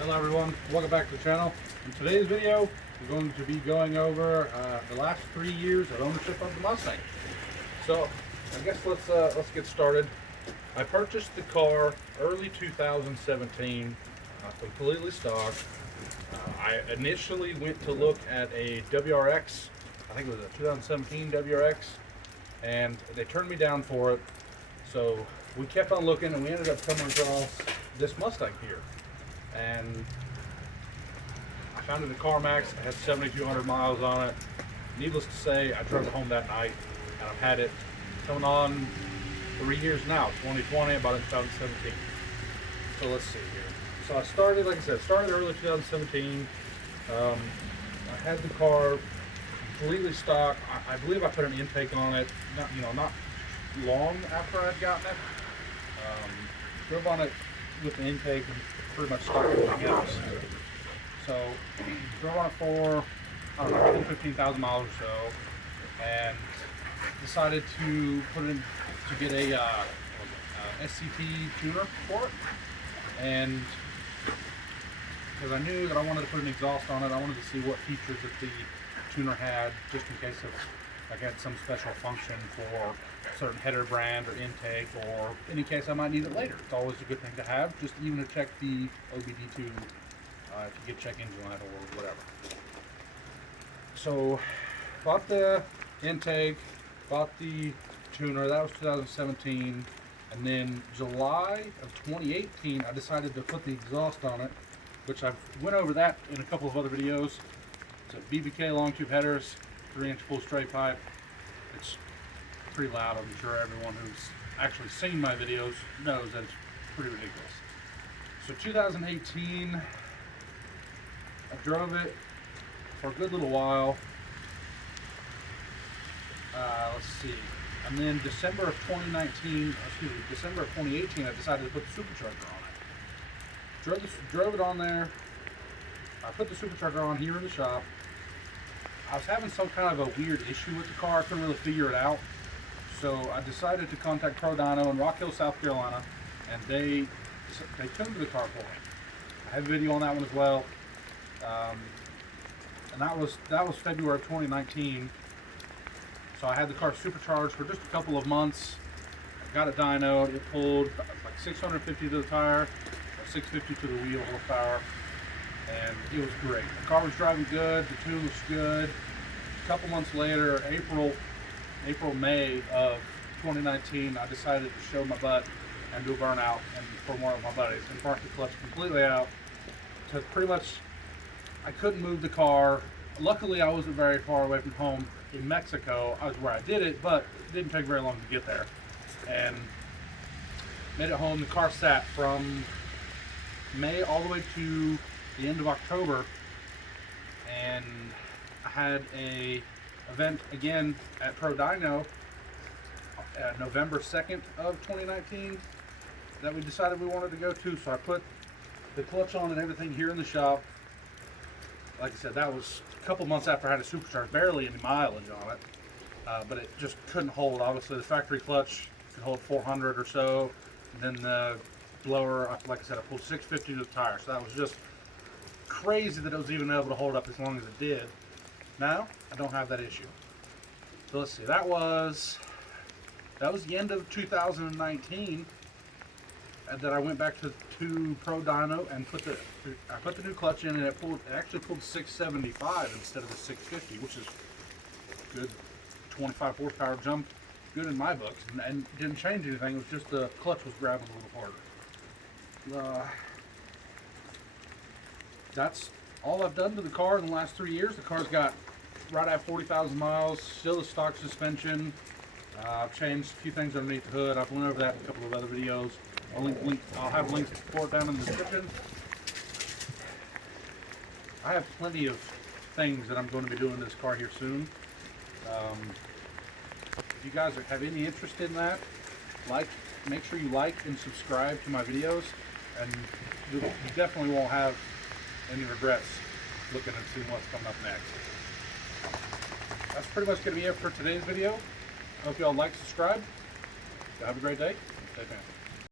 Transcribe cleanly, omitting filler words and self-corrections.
Hello everyone, welcome back to the channel. In today's video, we're going to be going over the last 3 years of ownership of the Mustang. So, I guess let's get started. I purchased the car early 2017, completely stock. I initially went to look at a WRX, I think it was a 2017 WRX, and they turned me down for it. So we kept on looking and we ended up coming across this Mustang here. And I found it in CarMax. It had 7,200 miles on it. Needless to say, I drove it home that night, and I've had it coming on 3 years now. 2020, about in 2017. So let's see here. So I started, like I said, started early 2017. I had the car completely stock. I believe I put an intake on it, not long after I'd gotten it. Drove on it with the intake and pretty much stock everything else. So drove on it for, I don't know, 15,000 miles or so, and decided to put in to get a SCT tuner for it. And because I knew that I wanted to put an exhaust on it, I wanted to see what features that the tuner had, just in case of I had some special function for a certain header brand or intake, or in case I might need it later. It's always a good thing to have, just even to check the OBD2 if you get check engine light or whatever. So bought the intake, bought the tuner. That was 2017, and then July of 2018 I decided to put the exhaust on it, which I've went over that in a couple of other videos. It's a BBK long tube headers, 3-inch full straight pipe. It's pretty loud. I'm sure everyone who's actually seen my videos knows that it's pretty ridiculous. So 2018, I drove it for a good little while. Let's see. And then December of 2018, I decided to put the supercharger on it. Drove it on there. I put the supercharger on here in the shop. I was having some kind of a weird issue with the car. I couldn't really figure it out. So I decided to contact Pro Dyno in Rock Hill, South Carolina, and they tuned the car for me. I have a video on that one as well. And that was February of 2019. So I had the car supercharged for just a couple of months. I got it dynoed. It pulled like 650 to the tire, or 650 to the wheel horsepower. And it was great. The car was driving good, the tune was good. A couple months later, May of 2019, I decided to show my butt and do a burnout and for one of my buddies and park the clutch completely out. To pretty much, I couldn't move the car. Luckily, I wasn't very far away from home in Mexico. I was where I did it, but it didn't take very long to get there. And made it home. The car sat from May all the way to the end of October, and I had a event again at Pro Dyno November 2nd of 2019 that we decided we wanted to go to. So I put the clutch on and everything here in the shop. Like I said, that was a couple months after I had a supercharger, barely any mileage on it, but it just couldn't hold. Obviously the factory clutch could hold 400 or so, and then the blower, like I said, I pulled 650 to the tire, so that was just crazy that it was even able to hold up as long as it did. Now I don't have that issue. So let's see, that was the end of 2019 that I went back to Pro Dyno and I put the new clutch in, and it actually pulled 675 instead of the 650, which is good 25 horsepower jump, good in my books, and didn't change anything. It was just the clutch was grabbing a little harder. That's all I've done to the car in the last 3 years. The car's got right at 40,000 miles, still the stock suspension. I've changed a few things underneath the hood. I've went over that in a couple of other videos. I'll have links for it down in the description. I have plenty of things that I'm going to be doing in this car here soon. If you guys have any interest in that, make sure you like and subscribe to my videos, and you definitely won't have any regrets looking and seeing what's coming up next. That's pretty much going to be it for today's video. I hope you all like, subscribe. Have a great day. Stay tuned.